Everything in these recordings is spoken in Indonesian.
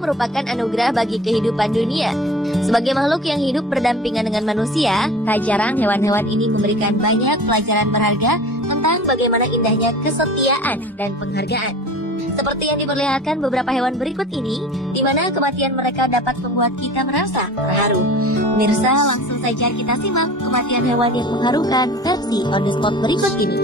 merupakan anugerah bagi kehidupan dunia. Sebagai makhluk yang hidup berdampingan dengan manusia, tak jarang hewan-hewan ini memberikan banyak pelajaran berharga tentang bagaimana indahnya kesetiaan dan penghargaan. Seperti yang diperlihatkan beberapa hewan berikut ini, di mana kematian mereka dapat membuat kita merasa terharu. Pemirsa, langsung saja kita simak kematian hewan yang mengharukan versi on the spot berikut ini.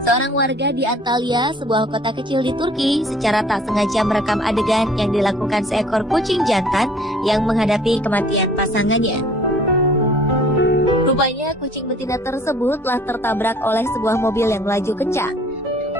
Seorang warga di Antalya, sebuah kota kecil di Turki, secara tak sengaja merekam adegan yang dilakukan seekor kucing jantan yang menghadapi kematian pasangannya. Rupanya kucing betina tersebut telah tertabrak oleh sebuah mobil yang melaju kencang.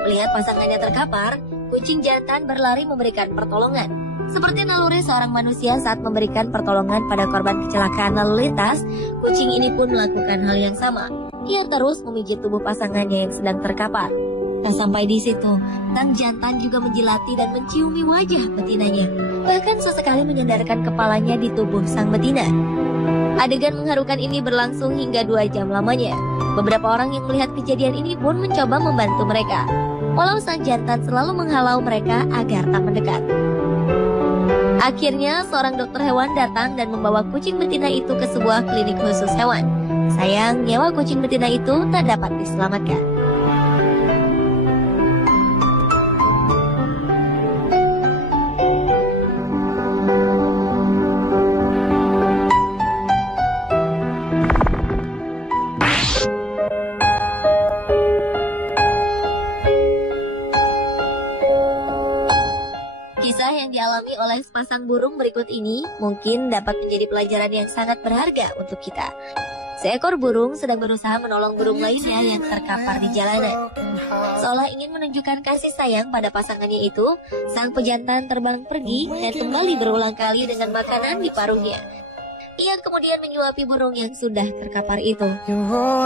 Melihat pasangannya terkapar, kucing jantan berlari memberikan pertolongan. Seperti naluri seorang manusia saat memberikan pertolongan pada korban kecelakaan lalu lintas, kucing ini pun melakukan hal yang sama. Ia terus memijit tubuh pasangannya yang sedang terkapar. Tak sampai di situ, sang jantan juga menjilati dan menciumi wajah betinanya, bahkan sesekali menyandarkan kepalanya di tubuh sang betina. Adegan mengharukan ini berlangsung hingga 2 jam lamanya. Beberapa orang yang melihat kejadian ini pun mencoba membantu mereka, walau sang jantan selalu menghalau mereka agar tak mendekat. Akhirnya, seorang dokter hewan datang dan membawa kucing betina itu ke sebuah klinik khusus hewan. Sayang, nyawa kucing betina itu tak dapat diselamatkan. Kisah yang dialami oleh sepasang burung berikut ini mungkin dapat menjadi pelajaran yang sangat berharga untuk kita. Seekor burung sedang berusaha menolong burung lainnya yang terkapar di jalanan. Seolah ingin menunjukkan kasih sayang pada pasangannya itu, sang pejantan terbang pergi dan kembali berulang kali dengan makanan di paruhnya. Ia kemudian menyuapi burung yang sudah terkapar itu.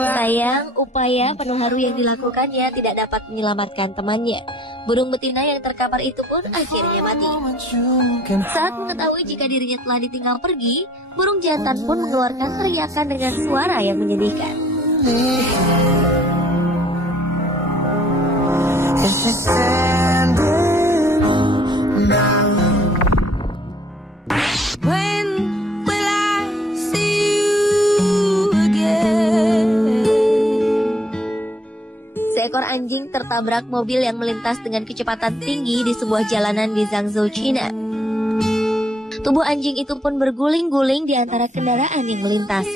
Sayang, upaya penuh haru yang dilakukannya tidak dapat menyelamatkan temannya. Burung betina yang terkapar itu pun akhirnya mati. Saat mengetahui jika dirinya telah ditinggal pergi, burung jantan pun mengeluarkan teriakan dengan suara yang menyedihkan. Seekor anjing tertabrak mobil yang melintas dengan kecepatan tinggi di sebuah jalanan di Zhangzhou, China. Tubuh anjing itu pun berguling-guling di antara kendaraan yang melintas.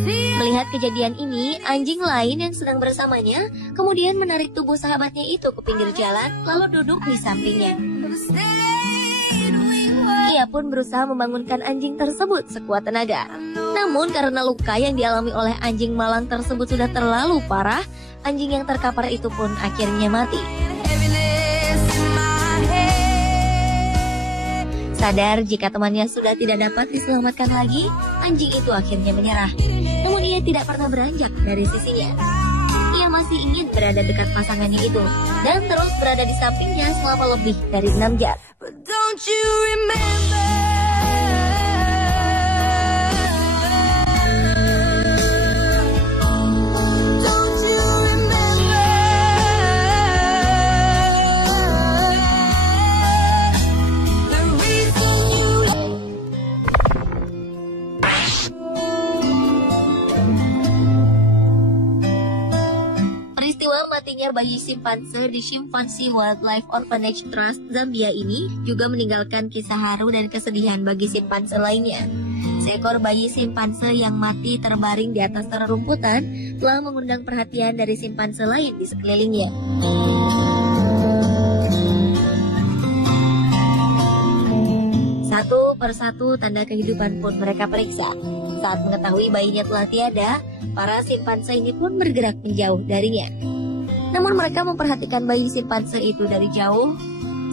Melihat kejadian ini, anjing lain yang sedang bersamanya kemudian menarik tubuh sahabatnya itu ke pinggir jalan, lalu duduk di sampingnya. Ia pun berusaha membangunkan anjing tersebut sekuat tenaga. Namun karena luka yang dialami oleh anjing malang tersebut sudah terlalu parah, anjing yang terkapar itu pun akhirnya mati. Sadar jika temannya sudah tidak dapat diselamatkan lagi, anjing itu akhirnya menyerah. Namun ia tidak pernah beranjak dari sisinya. Ia masih ingin berada dekat pasangannya itu dan terus berada di sampingnya selama lebih dari 6 jam. Matinya bayi simpanse di Chimpanzee Wildlife Orphanage Trust Zambia ini juga meninggalkan kisah haru dan kesedihan bagi simpanse lainnya. Seekor bayi simpanse yang mati terbaring di atas rerumputan telah mengundang perhatian dari simpanse lain di sekelilingnya. Satu persatu tanda kehidupan pun mereka periksa. Saat mengetahui bayinya telah tiada, para simpanse ini pun bergerak menjauh darinya. Namun mereka memperhatikan bayi simpanse itu dari jauh,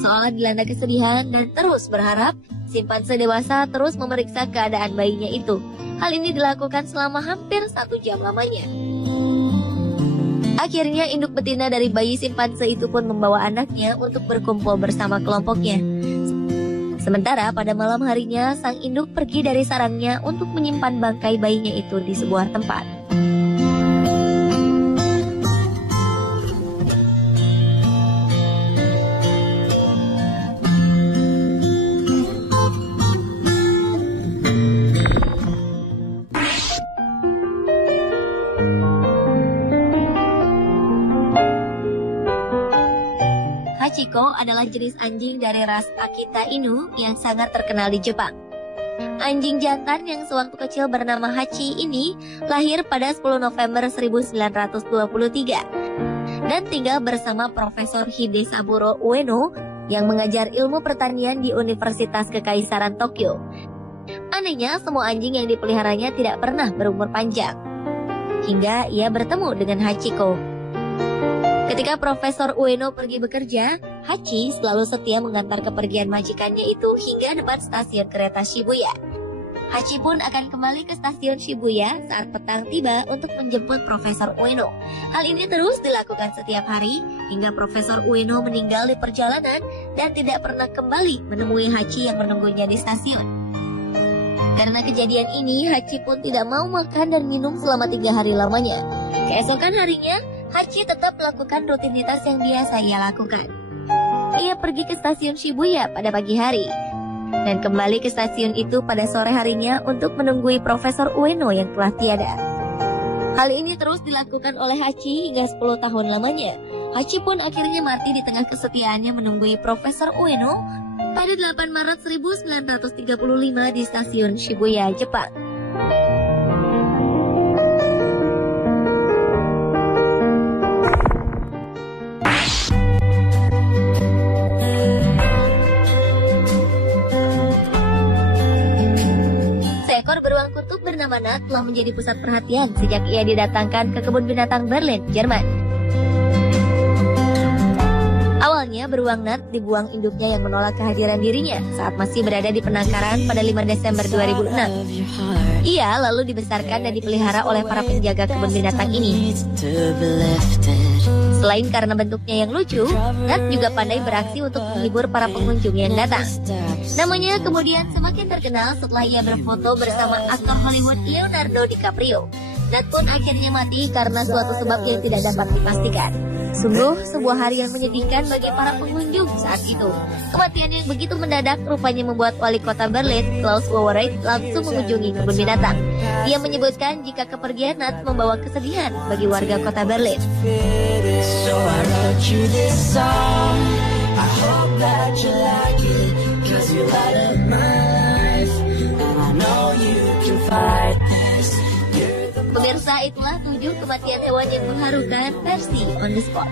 seolah dilanda kesedihan dan terus berharap simpanse dewasa terus memeriksa keadaan bayinya itu. Hal ini dilakukan selama hampir 1 jam lamanya. Akhirnya induk betina dari bayi simpanse itu pun membawa anaknya untuk berkumpul bersama kelompoknya. Sementara pada malam harinya, sang induk pergi dari sarangnya untuk menyimpan bangkai bayinya itu di sebuah tempat. Hachiko adalah jenis anjing dari ras Akita Inu yang sangat terkenal di Jepang. Anjing jantan yang sewaktu kecil bernama Hachi ini lahir pada 10 November 1923 dan tinggal bersama Profesor Hidesaburo Ueno yang mengajar ilmu pertanian di Universitas Kekaisaran Tokyo. Anehnya, semua anjing yang dipeliharanya tidak pernah berumur panjang, hingga ia bertemu dengan Hachiko. Ketika Profesor Ueno pergi bekerja, Hachi selalu setia mengantar kepergian majikannya itu hingga depan stasiun kereta Shibuya. Hachi pun akan kembali ke stasiun Shibuya saat petang tiba untuk menjemput Profesor Ueno. Hal ini terus dilakukan setiap hari hingga Profesor Ueno meninggal di perjalanan dan tidak pernah kembali menemui Hachi yang menunggunya di stasiun. Karena kejadian ini, Hachi pun tidak mau makan dan minum selama 3 hari lamanya. Keesokan harinya, Hachi tetap melakukan rutinitas yang biasa ia lakukan. Ia pergi ke stasiun Shibuya pada pagi hari dan kembali ke stasiun itu pada sore harinya untuk menunggui Profesor Ueno yang telah tiada. Hal ini terus dilakukan oleh Hachi hingga 10 tahun lamanya. Hachi pun akhirnya mati di tengah kesetiaannya menunggui Profesor Ueno pada 8 Maret 1935 di stasiun Shibuya, Jepang. Seekor beruang kutub bernama Nat telah menjadi pusat perhatian sejak ia didatangkan ke kebun binatang Berlin, Jerman. Awalnya beruang Nat dibuang induknya yang menolak kehadiran dirinya saat masih berada di penangkaran pada 5 Desember 2006. Ia lalu dibesarkan dan dipelihara oleh para penjaga kebun binatang ini. Selain karena bentuknya yang lucu, Nat juga pandai beraksi untuk menghibur para pengunjung yang datang. Namanya kemudian semakin terkenal setelah ia berfoto bersama aktor Hollywood Leonardo DiCaprio. Nat pun akhirnya mati karena suatu sebab yang tidak dapat dipastikan. Sungguh sebuah hari yang menyedihkan bagi para pengunjung saat itu. Kematian yang begitu mendadak rupanya membuat wali kota Berlin, Klaus Wowereit, langsung mengunjungi kebun binatang. Ia menyebutkan jika kepergian Nat membawa kesedihan bagi warga kota Berlin. So I wrote you this song. I hope that you like it, 'cause you light up my life, and I know you can fight this. Pemirsa, itulah 7 kematian hewan yang mengharukan versi On The Spot.